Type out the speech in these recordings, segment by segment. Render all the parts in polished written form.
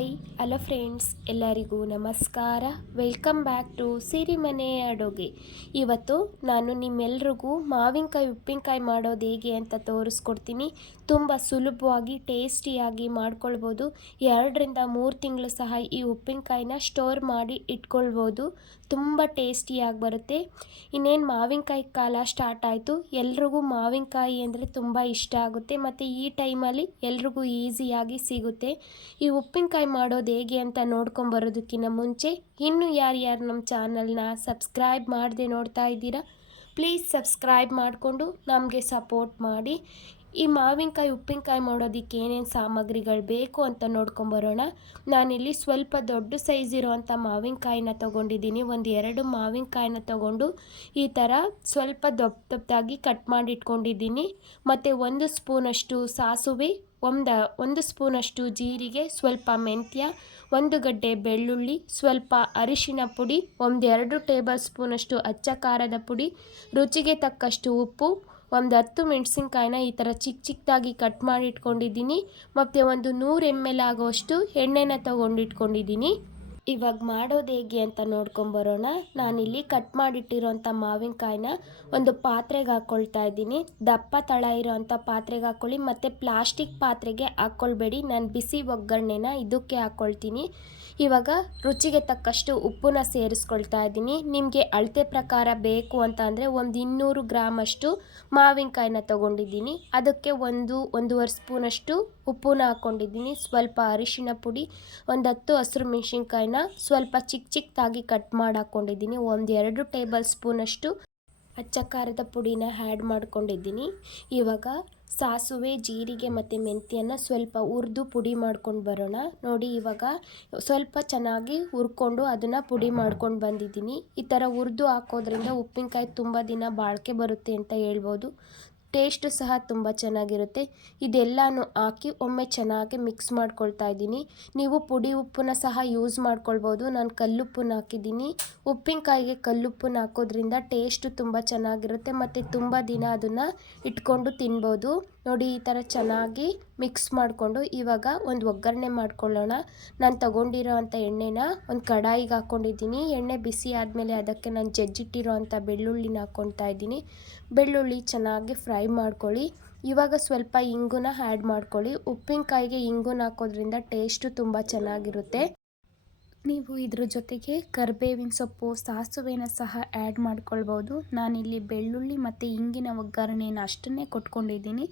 Hi hello friends, ಎಲ್ಲರಿಗೂ ನಮಸ್ಕಾರ. Welcome back to Sirimane ಅಡುಗೆ. ಇವತ್ತು ನಾನು ನಿಮ್ಮೆಲ್ರಿಗೂ ಮಾವಿನಕಾಯಿ ಉಪ್ಪಿನಕಾಯಿ ಮಾಡೋದು ಹೇಗೆ ಅಂತ ತೋರಿಸ್ಕೊಡ್ತೀನಿ. ತುಂಬ ಸುಲಭವಾಗಿ ಟೇಸ್ಟಿಯಾಗಿ ಮಾಡ್ಕೊಳ್ಬೋದು. 2-3 ತಿಂಗಳು ಸಹ ಈ ಉಪ್ಪಿನಕಾಯಿನ ಸ್ಟೋರ್ ಮಾಡಿ ಇಟ್ಕೊಳ್ಬೋದು. ತುಂಬ ಟೇಸ್ಟಿಯಾಗಿ ಬರುತ್ತೆ. ಇನ್ನೇನು ಮಾವಿನಕಾಯಿ ಕಾಲ ಸ್ಟಾರ್ಟ್ ಆಯಿತು. ಎಲ್ರಿಗೂ ಮಾವಿನಕಾಯಿ ಅಂದರೆ ತುಂಬ ಇಷ್ಟ ಆಗುತ್ತೆ ಮತ್ತು ಈ ಟೈಮಲ್ಲಿ ಎಲ್ರಿಗೂ ಈಸಿಯಾಗಿ ಸಿಗುತ್ತೆ. ಈ ಉಪ್ಪಿನಕಾಯಿ ಮಾಡೋದು ಹೇಗೆ ಅಂತ ನೋಡ್ಕೊಂಬರೋದಕ್ಕಿಂತ ಮುಂಚೆ ಇನ್ನೂ ಯಾರ್ಯಾರು ನಮ್ಮ ಚಾನಲ್ನ ಸಬ್ಸ್ಕ್ರೈಬ್ ಮಾಡದೆ ನೋಡ್ತಾ ಇದ್ದೀರಾ, ಪ್ಲೀಸ್ ಸಬ್ಸ್ಕ್ರೈಬ್ ಮಾಡಿಕೊಂಡು ನಮಗೆ ಸಪೋರ್ಟ್ ಮಾಡಿ. ಈ ಮಾವಿನಕಾಯಿ ಉಪ್ಪಿನಕಾಯಿ ಮಾಡೋದಕ್ಕೆ ಏನೇನು ಸಾಮಗ್ರಿಗಳು ಬೇಕು ಅಂತ ನೋಡ್ಕೊಂಬರೋಣ. ನಾನಿಲ್ಲಿ ಸ್ವಲ್ಪ ದೊಡ್ಡ ಸೈಜ್ ಇರೋವಂಥ ಮಾವಿನಕಾಯಿನ ತೊಗೊಂಡಿದ್ದೀನಿ. 2 ಮಾವಿನಕಾಯಿನ ತೊಗೊಂಡು ಈ ಥರ ಸ್ವಲ್ಪ ದಪ್ಪದಾಗಿ ಕಟ್ ಮಾಡಿ ಇಟ್ಕೊಂಡಿದ್ದೀನಿ. ಮತ್ತು 1 ಸ್ಪೂನಷ್ಟು ಸಾಸುವೆ, ಒಂದು ಸ್ಪೂನಷ್ಟು ಜೀರಿಗೆ, ಸ್ವಲ್ಪ ಮೆಂತ್ಯ, 1 ಗಡ್ಡೆ ಬೆಳ್ಳುಳ್ಳಿ, ಸ್ವಲ್ಪ ಅರಿಶಿನ ಪುಡಿ, 1-2 ಟೇಬಲ್ ಸ್ಪೂನಷ್ಟು ಅಚ್ಚ ಖಾರದ ಪುಡಿ, ರುಚಿಗೆ ತಕ್ಕಷ್ಟು ಉಪ್ಪು, 10 ಮೆಣಸಿನ್ಕಾಯಿನ ಈ ಥರ ಚಿಕ್ಕದಾಗಿ ಕಟ್ ಮಾಡಿ ಇಟ್ಕೊಂಡಿದ್ದೀನಿ. ಮತ್ತು 100 ml ಆಗುವಷ್ಟು ಎಣ್ಣೆನ ತೊಗೊಂಡಿಟ್ಕೊಂಡಿದ್ದೀನಿ. ಇವಾಗ ಮಾಡೋದು ಹೇಗೆ ಅಂತ ನೋಡ್ಕೊಂಬರೋಣ. ನಾನಿಲ್ಲಿ ಕಟ್ ಮಾಡಿಟ್ಟಿರೋಂಥ ಮಾವಿನಕಾಯಿನ ಒಂದು ಪಾತ್ರೆಗೆ ಹಾಕ್ಕೊಳ್ತಾ ಇದ್ದೀನಿ. ದಪ್ಪ ತಳ ಇರೋವಂಥ ಪಾತ್ರೆಗೆ ಹಾಕ್ಕೊಳ್ಳಿ ಮತ್ತು ಪ್ಲಾಸ್ಟಿಕ್ ಪಾತ್ರೆಗೆ ಹಾಕ್ಕೊಳ್ಬೇಡಿ. ನಾನು ಬಿಸಿ ಒಗ್ಗರಣೆನ ಇದಕ್ಕೆ ಹಾಕ್ಕೊಳ್ತೀನಿ. ಇವಾಗ ರುಚಿಗೆ ತಕ್ಕಷ್ಟು ಉಪ್ಪನ್ನ ಸೇರಿಸ್ಕೊಳ್ತಾ ಇದ್ದೀನಿ. ನಿಮಗೆ ಅಳತೆ ಪ್ರಕಾರ ಬೇಕು ಅಂತ ಅಂದರೆ 200 ಗ್ರಾಮಷ್ಟು ಮಾವಿನಕಾಯಿನ ತೊಗೊಂಡಿದ್ದೀನಿ. ಅದಕ್ಕೆ 1-1.5 ಸ್ಪೂನಷ್ಟು ಉಪ್ಪನ್ನ ಹಾಕ್ಕೊಂಡಿದ್ದೀನಿ. ಸ್ವಲ್ಪ ಅರಿಶಿನ ಪುಡಿ, 10 ಹಸಿರು ಮೆಣಸಿನ್ಕಾಯಿನ ಸ್ವಲ್ಪ ಚಿಕ್ಕದಾಗಿ ಕಟ್ ಮಾಡಿ ಹಾಕ್ಕೊಂಡಿದ್ದೀನಿ. 1-2 ಟೇಬಲ್ ಸ್ಪೂನಷ್ಟು ಅಚ್ಚ ಖಾರದ ಪುಡಿನ ಆ್ಯಡ್ ಮಾಡ್ಕೊಂಡಿದ್ದೀನಿ. ಇವಾಗ ಸಾಸುವೆ, ಜೀರಿಗೆ ಮತ್ತು ಮೆಂತ್ಯನ ಸ್ವಲ್ಪ ಹುರಿದು ಪುಡಿ ಮಾಡ್ಕೊಂಡು ಬರೋಣ. ನೋಡಿ, ಇವಾಗ ಸ್ವಲ್ಪ ಚೆನ್ನಾಗಿ ಹುರ್ಕೊಂಡು ಅದನ್ನು ಪುಡಿ ಮಾಡ್ಕೊಂಡು ಬಂದಿದ್ದೀನಿ. ಈ ಥರ ಹುರಿದು ಹಾಕೋದ್ರಿಂದ ಉಪ್ಪಿನಕಾಯಿ ತುಂಬ ದಿನ ಬಾಳಿಕೆ ಬರುತ್ತೆ ಅಂತ ಹೇಳ್ಬೋದು. ಟೇಸ್ಟು ಸಹ ತುಂಬ ಚೆನ್ನಾಗಿರುತ್ತೆ. ಇದೆಲ್ಲನೂ ಹಾಕಿ ಒಮ್ಮೆ ಚೆನ್ನಾಗಿ ಮಿಕ್ಸ್ ಮಾಡ್ಕೊಳ್ತಾ ಇದ್ದೀನಿ. ನೀವು ಪುಡಿ ಉಪ್ಪನ್ನ ಸಹ ಯೂಸ್ ಮಾಡ್ಕೊಳ್ಬೋದು. ನಾನು ಕಲ್ಲುಪ್ಪನ್ನ ಹಾಕಿದ್ದೀನಿ. ಉಪ್ಪಿನಕಾಯಿಗೆ ಕಲ್ಲುಪ್ಪನ್ನ ಹಾಕೋದ್ರಿಂದ ಟೇಸ್ಟು ತುಂಬ ಚೆನ್ನಾಗಿರುತ್ತೆ ಮತ್ತು ತುಂಬ ದಿನ ಅದನ್ನು ಇಟ್ಕೊಂಡು ತಿನ್ಬೋದು. ನೋಡಿ, ಈ ಥರ ಚೆನ್ನಾಗಿ ಮಿಕ್ಸ್ ಮಾಡಿಕೊಂಡು ಇವಾಗ ಒಂದು ಒಗ್ಗರಣೆ ಮಾಡ್ಕೊಳ್ಳೋಣ. ನಾನು ತೊಗೊಂಡಿರೋ ಅಂಥ ಎಣ್ಣೆನ ಒಂದು ಕಡಾಯಿಗೆ ಹಾಕ್ಕೊಂಡಿದ್ದೀನಿ. ಎಣ್ಣೆ ಬಿಸಿ ಆದಮೇಲೆ ಅದಕ್ಕೆ ನಾನು ಜಜ್ಜಿಟ್ಟಿರೋ ಅಂಥ ಬೆಳ್ಳುಳ್ಳಿನ ಹಾಕ್ಕೊಳ್ತಾ ಇದ್ದೀನಿ. ಬೆಳ್ಳುಳ್ಳಿ ಚೆನ್ನಾಗಿ ಫ್ರೈ ಮಾಡ್ಕೊಳ್ಳಿ. ಇವಾಗ ಸ್ವಲ್ಪ ಇಂಗುನ ಆ್ಯಡ್ ಮಾಡ್ಕೊಳ್ಳಿ. ಉಪ್ಪಿನಕಾಯಿಗೆ ಇಂಗುನ ಹಾಕೋದ್ರಿಂದ ಟೇಸ್ಟು ತುಂಬ ಚೆನ್ನಾಗಿರುತ್ತೆ. ನೀವು ಇದ್ರ ಜೊತೆಗೆ ಕರಿಬೇವಿನ ಸೊಪ್ಪು, ಸಾಸುವೆನ ಸಹ ಆ್ಯಡ್ ಮಾಡ್ಕೊಳ್ಬೋದು. ನಾನಿಲ್ಲಿ ಬೆಳ್ಳುಳ್ಳಿ ಮತ್ತು ಇಂಗಿನ ಒಗ್ಗರಣೆನ ಅಷ್ಟನ್ನೇ ಕೊಟ್ಕೊಂಡಿದ್ದೀನಿ.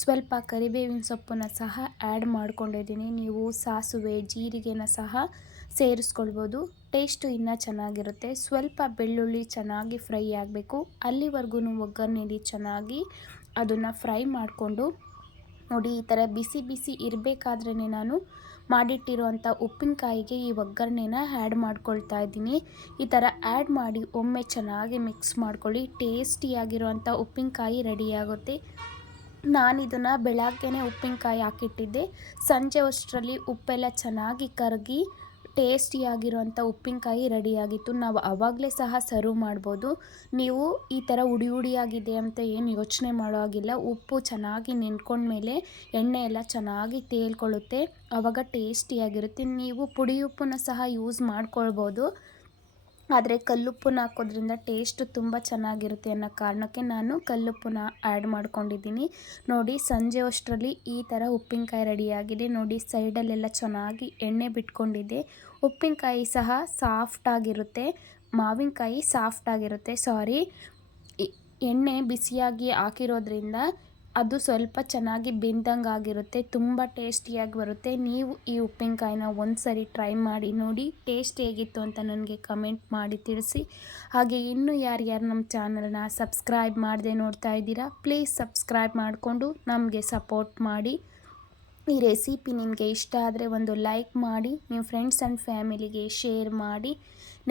ಸ್ವಲ್ಪ ಕರಿಬೇವಿನ ಸೊಪ್ಪನ್ನು ಸಹ ಆ್ಯಡ್ ಮಾಡ್ಕೊಂಡಿದ್ದೀನಿ. ನೀವು ಸಾಸುವೆ, ಜೀರಿಗೆನ ಸಹ ಸೇರಿಸ್ಕೊಳ್ಬೋದು. ಟೇಸ್ಟು ಇನ್ನೂ ಚೆನ್ನಾಗಿರುತ್ತೆ. ಸ್ವಲ್ಪ ಬೆಳ್ಳುಳ್ಳಿ ಚೆನ್ನಾಗಿ ಫ್ರೈ ಆಗಬೇಕು. ಅಲ್ಲಿವರೆಗೂ ಒಗ್ಗರಣೆಯಲ್ಲಿ ಚೆನ್ನಾಗಿ ಅದನ್ನು ಫ್ರೈ ಮಾಡಿಕೊಂಡು ನೋಡಿ, ಈ ಥರ ಬಿಸಿ ಬಿಸಿ ಇರಬೇಕಾದ್ರೇ ನಾನು ಮಾಡಿಟ್ಟಿರುವಂಥ ಉಪ್ಪಿನಕಾಯಿಗೆ ಈ ಒಗ್ಗರಣೆನ ಆ್ಯಡ್ ಮಾಡ್ಕೊಳ್ತಾ ಇದ್ದೀನಿ. ಈ ಥರ ಆ್ಯಡ್ ಮಾಡಿ ಒಮ್ಮೆ ಚೆನ್ನಾಗಿ ಮಿಕ್ಸ್ ಮಾಡ್ಕೊಳ್ಳಿ. ಟೇಸ್ಟಿಯಾಗಿರುವಂಥ ಉಪ್ಪಿನಕಾಯಿ ರೆಡಿಯಾಗುತ್ತೆ. ನಾನಿದನ್ನು ಬೆಳಗ್ಗೆನೇ ಉಪ್ಪಿನಕಾಯಿ ಹಾಕಿಟ್ಟಿದ್ದೆ. ಸಂಜೆ ಅಷ್ಟರಲ್ಲಿ ಉಪ್ಪೆಲ್ಲ ಚೆನ್ನಾಗಿ ಕರಗಿ ಟೇಸ್ಟಿಯಾಗಿರುವಂಥ ಉಪ್ಪಿನಕಾಯಿ ರೆಡಿಯಾಗಿತ್ತು. ನಾವು ಆವಾಗಲೇ ಸಹ ಸರ್ವ್ ಮಾಡ್ಬೋದು. ನೀವು ಈ ಥರ ಹುಡಿಯಾಗಿದೆ ಅಂತ ಏನು ಯೋಚನೆ ಮಾಡೋ ಹಾಗಿಲ್ಲ. ಉಪ್ಪು ಚೆನ್ನಾಗಿ ನೆನ್ಕೊಂಡ್ಮೇಲೆ ಎಣ್ಣೆ ಎಲ್ಲ ಚೆನ್ನಾಗಿ ತೇಲ್ಕೊಳ್ಳುತ್ತೆ. ಆವಾಗ ಟೇಸ್ಟಿಯಾಗಿರುತ್ತೆ. ನೀವು ಪುಡಿ ಉಪ್ಪನ್ನ ಸಹ ಯೂಸ್ ಮಾಡ್ಕೊಳ್ಬೋದು. ಆದರೆ ಕಲ್ಲುಪ್ಪನ್ನ ಹಾಕೋದ್ರಿಂದ ಟೇಸ್ಟು ತುಂಬ ಚೆನ್ನಾಗಿರುತ್ತೆ ಅನ್ನೋ ಕಾರಣಕ್ಕೆ ನಾನು ಕಲ್ಲುಪ್ಪನ್ನ ಆ್ಯಡ್ ಮಾಡ್ಕೊಂಡಿದ್ದೀನಿ. ನೋಡಿ, ಸಂಜೆ ಅಷ್ಟರಲ್ಲಿ ಈ ಥರ ಉಪ್ಪಿನಕಾಯಿ ರೆಡಿಯಾಗಿದೆ. ನೋಡಿ, ಸೈಡಲ್ಲೆಲ್ಲ ಚೆನ್ನಾಗಿ ಎಣ್ಣೆ ಬಿಟ್ಕೊಂಡಿದೆ. ಉಪ್ಪಿನಕಾಯಿ ಸಹ ಸಾಫ್ಟಾಗಿರುತ್ತೆ. ಮಾವಿನಕಾಯಿ ಸಾಫ್ಟಾಗಿರುತ್ತೆ, ಎಣ್ಣೆ ಬಿಸಿಯಾಗಿ ಹಾಕಿರೋದ್ರಿಂದ ಅದು ಸ್ವಲ್ಪ ಚೆನ್ನಾಗಿ ಬೆಂದಂಗೆ ಆಗಿರುತ್ತೆ. ತುಂಬ ಟೇಸ್ಟಿಯಾಗಿ ಬರುತ್ತೆ. ನೀವು ಈ ಉಪ್ಪಿನಕಾಯಿನ ಒಂದ್ಸರಿ ಟ್ರೈ ಮಾಡಿ ನೋಡಿ. ಟೇಸ್ಟ್ ಹೇಗಿತ್ತು ಅಂತ ನನಗೆ ಕಮೆಂಟ್ ಮಾಡಿ ತಿಳಿಸಿ. ಹಾಗೆ ಇನ್ನೂ ಯಾರ್ಯಾರು ನಮ್ಮ ಚಾನಲ್ನ ಸಬ್ಸ್ಕ್ರೈಬ್ ಮಾಡದೆ ನೋಡ್ತಾ ಇದ್ದೀರಾ, ಪ್ಲೀಸ್ ಸಬ್ಸ್ಕ್ರೈಬ್ ಮಾಡಿಕೊಂಡು ನಮಗೆ ಸಪೋರ್ಟ್ ಮಾಡಿ. ಈ ರೆಸಿಪಿ ನಿಮಗೆ ಇಷ್ಟ ಆದರೆ ಒಂದು ಲೈಕ್ ಮಾಡಿ, ನಿಮ್ಮ ಫ್ರೆಂಡ್ಸ್ ಆ್ಯಂಡ್ ಫ್ಯಾಮಿಲಿಗೆ ಶೇರ್ ಮಾಡಿ.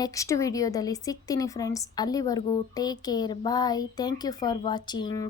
ನೆಕ್ಸ್ಟ್ ವಿಡಿಯೋದಲ್ಲಿ ಸಿಗ್ತೀನಿ ಫ್ರೆಂಡ್ಸ್. ಅಲ್ಲಿವರೆಗೂ take care, bye. Thank you for watching.